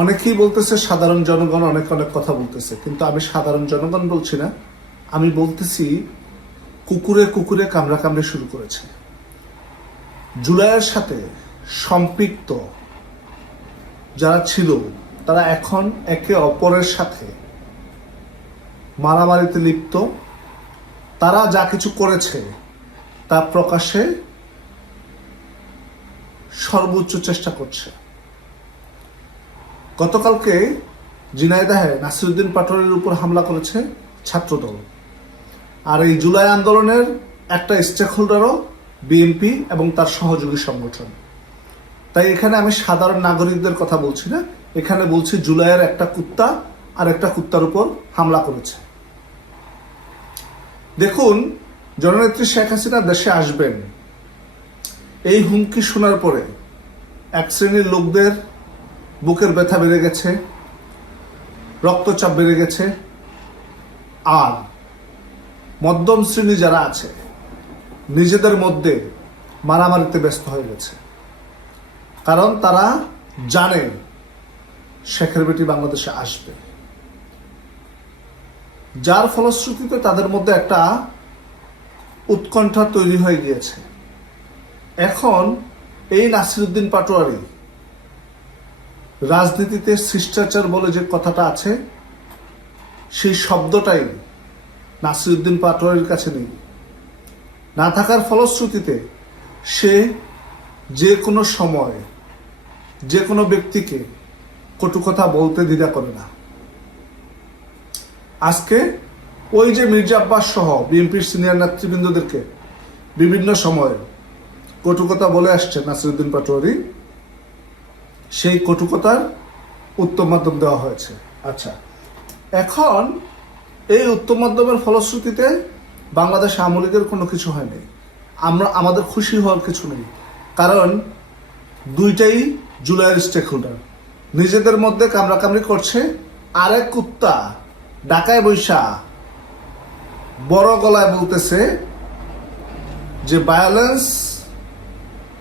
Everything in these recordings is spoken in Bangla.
অনেকেই বলতেছে সাধারণ জনগণ অনেক অনেক কথা বলতেছে, কিন্তু আমি সাধারণ জনগণ বলছি না, আমি বলতেছি কুকুরে কুকুরে কামড়া কামড়ে শুরু করেছে। জুলাইয়ের সাথে সম্পৃক্ত যারা ছিল তারা এখন একে অপরের সাথে মারামারিতে লিপ্ত। তারা যা কিছু করেছে তা প্রকাশে সর্বোচ্চ চেষ্টা করছে। গতকালকে ঝিনাইদহে নাসিরউদ্দিন পাটোয়ারির উপর হামলা করেছে ছাত্রদল। আর এই জুলাই আন্দোলনের একটা স্টেক হোল্ডারও বিএনপি এবং তার সহযোগী সংগঠন। তাই এখানে আমি সাধারণ নাগরিকদের কথা বলছি না, এখানে বলছি জুলাইয়ের একটা কুত্তা আর একটা কুত্তার উপর হামলা করেছে। দেখুন, জননেত্রী শেখ হাসিনা দেশে আসবেন, এই হুমকি শোনার পরে এক শ্রেণীর লোকদের বুকের ব্যথা বেড়ে গেছে, রক্তচাপ বেড়ে গেছে, আর মধ্যম শ্রেণী যারা আছে নিজেদের মধ্যে মারামারিতে ব্যস্ত হয়ে গেছে। কারণ তারা জানে শেখের বেটি বাংলাদেশে আসবে, যার ফলশ্রুতিতে তাদের মধ্যে একটা উৎকণ্ঠা তৈরি হয়ে গিয়েছে। এখন এই নাসিরউদ্দিন পাটোয়ারি রাজনীতিতে শিষ্টাচার বলে যে কথাটা আছে, সেই শব্দটাই নাসিরউদ্দিন পাটোয়ারির কাছে নেই। না থাকার ফলশ্রুতিতে সে যে কোনো সময় যে কোনো ব্যক্তিকে কটু কথা বলতে দ্বিধা করে না। আজকে ওই যে মির্জা আব্বাস সহ বিএনপির সিনিয়র নেতৃবৃন্দদেরকে বিভিন্ন সময়ে কটু কথা বলে আসছে নাসিরউদ্দিন পাটোয়ারি, সেই কটুকতার উত্তম মাধ্যম দেওয়া হয়েছে। আচ্ছা, এখন এই উত্তম মাধ্যমের ফলশ্রুতিতে বাংলাদেশ আওয়ামী লীগের কোনো কিছু হয়নি, আমাদের খুশি হওয়ার কিছু নেই। কারণ দুইটাই জুলাইয়ের স্টেক হোল্ডার, নিজেদের মধ্যে কামড়াকামড়ি করছে। আরেক কুত্তা ঢাকায় বৈশা বড় গলায় বলতেছে যে ভায়োলেন্স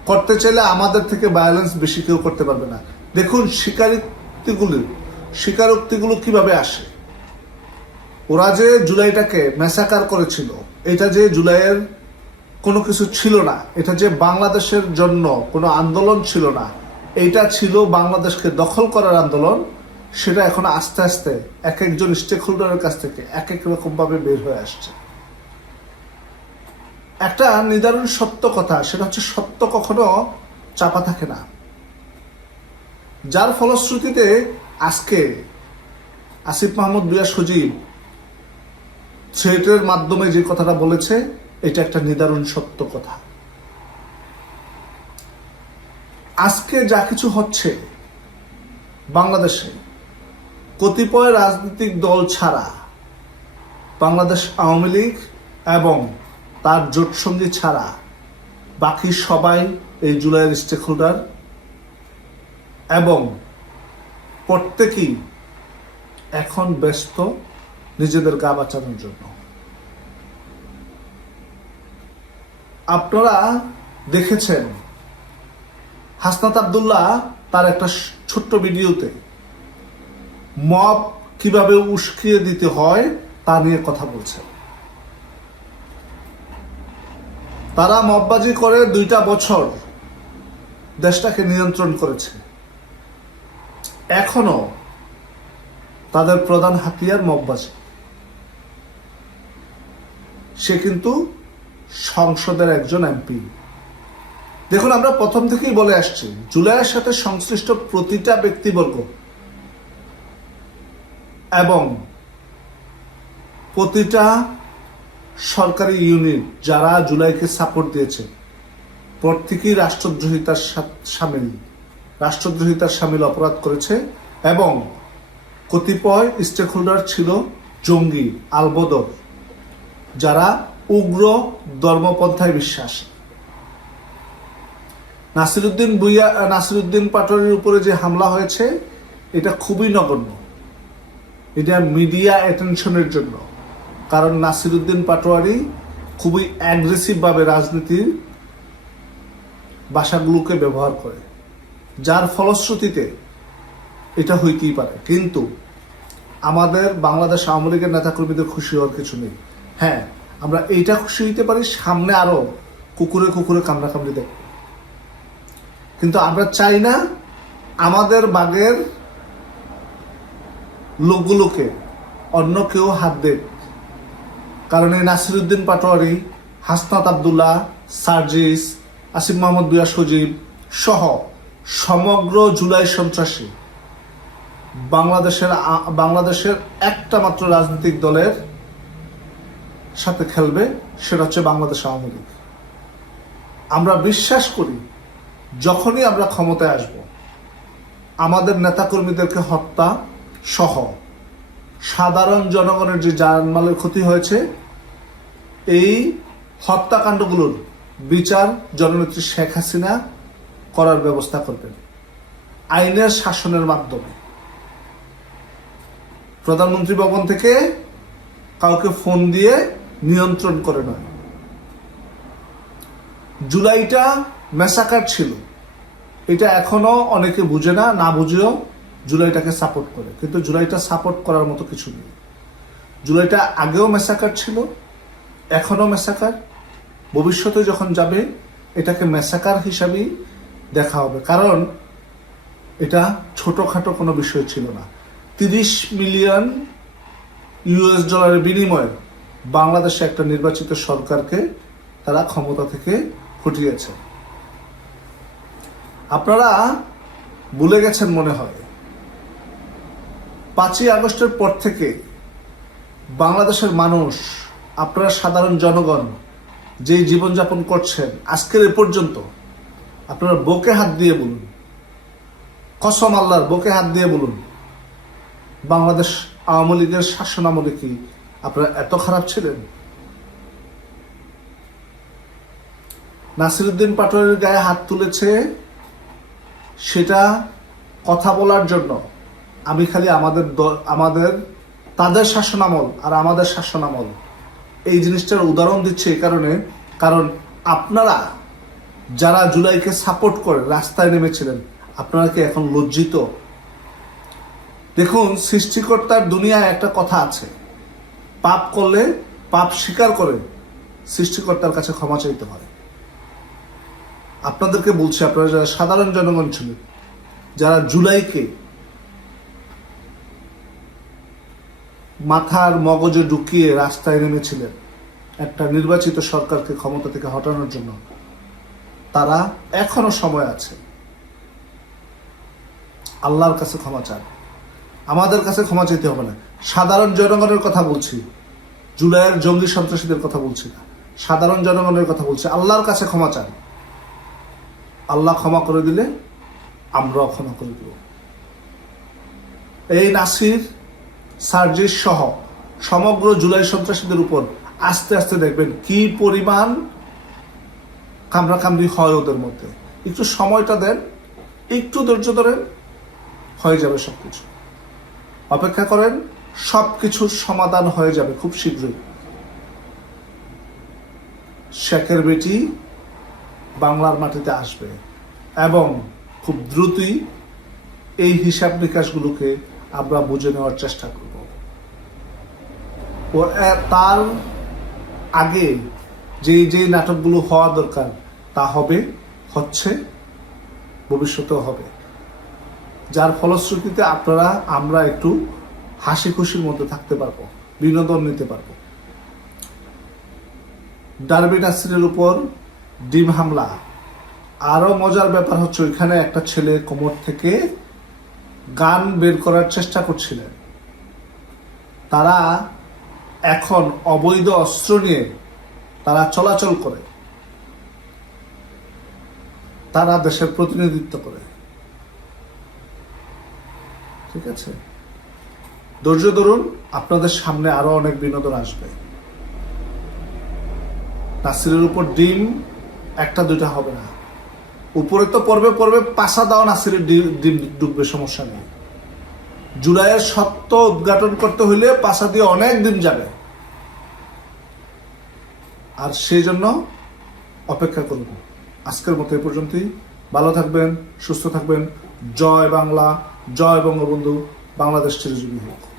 করতে চাইলে আমাদের থেকে ভায়োলেন্স বেশি কেউ করতে পারবে না। দেখুন স্বীকারোক্তিগুলো কিভাবে আসে। ওরা যে জুলাইটাকে ম্যাসাকার করেছিল, এটা যে জুলাইয়ের কোনো কিছু ছিল না, এটা যে বাংলাদেশের জন্য কোনো আন্দোলন ছিল না, এইটা ছিল বাংলাদেশকে দখল করার আন্দোলন, সেটা এখন আস্তে আস্তে এক একজন স্টেক হোল্ডারের কাছ থেকে এক এক রকম ভাবে বের হয়ে আসছে। একটা নিদারুণ সত্য কথা, সেটা হচ্ছে সত্য কখনো চাপা থাকে না। যার ফলশ্রুতিতে আজকে আসিফ মাহমুদ বিয়া সজীব থ্রেটের মাধ্যমে যে কথাটা বলেছে, এটা একটা নিদারুণ সত্য কথা। আজকে যা কিছু হচ্ছে বাংলাদেশে, কতিপয় রাজনৈতিক দল ছাড়া বাংলাদেশ আওয়ামী লীগ এবং তার জোটসঙ্গী ছাড়া বাকি সবাই এই জুলাইয়ের স্টেক হোল্ডার, এবং প্রত্যেকেই এখন ব্যস্ত নিজেদের গা বাঁচানোর জন্য। আপনারা দেখেছেন হাসনাত আব্দুল্লাহ তার একটা ছোট্ট ভিডিওতে মব কিভাবে উস্কিয়ে দিতে হয় তা নিয়ে কথা বলছে। তারা মববাজি করে 2টা বছর দেশটাকে নিয়ন্ত্রণ করেছে, এখনো তাদের প্রধান হাতিয়ার মববাজি। সে কিন্তু সংসদের একজন এমপি। দেখুন, আমরা প্রথম থেকেই বলে আসছি, জুলাইয়ের সাথে সংশ্লিষ্ট প্রতিটা ব্যক্তিবর্গ এবং প্রতিটা সরকারি ইউনিট যারা জুলাইকে সাপোর্ট দিয়েছে, প্রত্যেকেই রাষ্ট্রদ্রোহিতার সামিল অপরাধ করেছে। এবং কতিপয় স্টেক হোল্ডার ছিল জঙ্গি, আলবদর, যারা উগ্র ধর্মপন্থায় বিশ্বাসী। নাসিরউদ্দিন পাটোয়ারির উপরে যে হামলা হয়েছে, এটা খুবই নগণ্য, এটা মিডিয়া অ্যাটেনশনের জন্য। কারণ নাসিরউদ্দিন পাটোয়ারি খুবই অ্যাগ্রেসিভ ভাবে রাজনীতির ভাষাগুলোকে ব্যবহার করে, যার ফলশ্রুতিতে এটা হইতেই পারে, কিন্তু আমাদের বাংলাদেশ আওয়ামী লীগের নেতাকর্মীদের খুশি হওয়ার কিছু নেই। হ্যাঁ, আমরা এইটা খুশি হইতে পারি সামনে আরো কুকুরে কুকুরে কামড়াকামড়ি দেখ, কিন্তু আমরা চাই না আমাদের বাগের লোকগুলোকে অন্য কেউ হাত দেখ। কারণ এই নাসিরউদ্দিন পাটোয়ারি, হাসনাত আবদুল্লাহ, সার্জিস, আসিফ মাহমুদ বিয়া সজীব সহ সমগ্র জুলাই সন্ত্রাসী বাংলাদেশের একটা মাত্র রাজনৈতিক দলের সাথে খেলবে, সেটা হচ্ছে বাংলাদেশ আওয়ামী লীগ। আমরা বিশ্বাস করি যখনই আমরা ক্ষমতায় আসব, আমাদের নেতাকর্মীদেরকে হত্যা সহ সাধারণ জনগণের যে জানমালের ক্ষতি হয়েছে, এই হত্যাকাণ্ডগুলোর বিচার জননেত্রী শেখ হাসিনা করার ব্যবস্থা করবেন আইনের শাসনের মাধ্যমে। প্রধানমন্ত্রী ভবন থেকে কাউকে ফোন দিয়ে নিয়ন্ত্রণ করে নয়। জুলাইটা ম্যাসাকার ছিল, এটা এখনো অনেকে বুঝে না, না বুঝেও জুলাইটাকে সাপোর্ট করে, কিন্তু জুলাইটা সাপোর্ট করার মতো কিছু নেই। জুলাইটা আগেও ম্যাসাকার ছিল, এখনো ম্যাসাকার, ভবিষ্যতে যখন যাবে এটাকে ম্যাসাকার হিসাবেই দেখা হবে। কারণ এটা ছোটখাটো কোনো বিষয় ছিল না। 30 মিলিয়ন ইউএস ডলারের বিনিময়ে বাংলাদেশে একটা নির্বাচিত সরকারকে তারা ক্ষমতা থেকে হটিয়েছে। আপনারা ভুলে গেছেন মনে হয়, 5ই আগস্টের পর থেকে বাংলাদেশের মানুষ, আপনারা সাধারণ জনগণ যেই জীবনযাপন করছেন আজকের এ পর্যন্ত, আপনারা বুকে হাত দিয়ে বলুন, কসম আল্লাহর বুকে হাত দিয়ে বলুন, বাংলাদেশ আওয়ামী লীগের শাসন আমলে কি আপনারা এত খারাপ ছিলেন? নাসিরউদ্দিন পাটোয়ারির গায়ে হাত তুলেছে সেটা কথা বলার জন্য আমি খালি আমাদের তাদের শাসনামল আর আমাদের শাসনামল এই জিনিসটার উদাহরণ দিচ্ছে এই কারণে, কারণ আপনারা যারা জুলাইকে সাপোর্ট করে রাস্তায় নেমেছিলেন, আপনারা কি এখন লজ্জিত? দেখুন, সৃষ্টিকর্তার দুনিয়ায় একটা কথা আছে, পাপ করলে পাপ স্বীকার করে সৃষ্টিকর্তার কাছে ক্ষমা চাইতে হয়। আপনাদেরকে বলছি, আপনারা যারা সাধারণ জনগণ ছিলেন, যারা জুলাইকে মাথার মগজে ঢুকিয়ে রাস্তায় নেমেছিলেন একটা নির্বাচিত সরকারকে ক্ষমতা থেকে হটানোর জন্য, তারা এখনো সময় আছে। আল্লাহর কাছে ক্ষমা চান, আমাদের কাছে ক্ষমা চাইতে হবে না। সাধারণ জনগণের কথা বলছি, জুলাইয়ের জঙ্গি সন্ত্রাসীদের কথা বলছি না, সাধারণ জনগণের কথা বলছি। আল্লাহর কাছে ক্ষমা চান, আল্লাহ ক্ষমা করে দিলে আমরাও ক্ষমা করে দেব। এই নাসির, সার্জিস সহ সমগ্র জুলাই সন্ত্রাসীদের উপর আস্তে আস্তে দেখবেন কি পরিমাণ কামড়াকামড়ি হয় ওদের মধ্যে। একটু সময়টা দেন, একটু ধৈর্য ধরেন, হয়ে যাবে সবকিছু। অপেক্ষা করেন, সবকিছুর সমাধান হয়ে যাবে খুব শীঘ্রই। শেখের বেটি বাংলার মাটিতে আসবে এবং খুব দ্রুতই এই হিসাব নিকাশগুলোকে আমরা বুঝে নেওয়ার চেষ্টা করব। ও তার আগে যে নাটকগুলো হওয়া দরকার তা হবে, হচ্ছে, ভবিষ্যতেও হবে, যার ফলশ্রুতিতে আমরা একটু হাসি খুশির মধ্যে থাকতে পারবো, বিনোদন নিতে পারবো। ডারবি নাসিরের উপর ডিম হামলা, আরো মজার ব্যাপার হচ্ছে ওইখানে একটা ছেলে কোমর থেকে গান বের করার চেষ্টা করছিলেন। তারা এখন অবৈধ অস্ত্র নিয়ে তারা চলাচল করে, তারা দেশের প্রতিনিধিত্ব করে। ঠিক আছে, ধৈর্য ধরুন, আপনাদের সামনে আরো অনেক বিনোদন আসবে। নাসিরের উপর ডিম একটা দুইটা হবে না, উপরে তো পড়বে, পাশা দাও নাসিরের ডিম ডুববে, সমস্যা নেই। জুলাইয়ের সত্য উদ্ঘাটন করতে হইলে পাশা দিয়ে অনেক দিন যাবে, আর সেই জন্য অপেক্ষা করব। আজকের মতো এই পর্যন্তই। ভালো থাকবেন, সুস্থ থাকবেন। জয় বাংলা, জয় বঙ্গবন্ধু, বাংলাদেশ চিরজীবী হোক।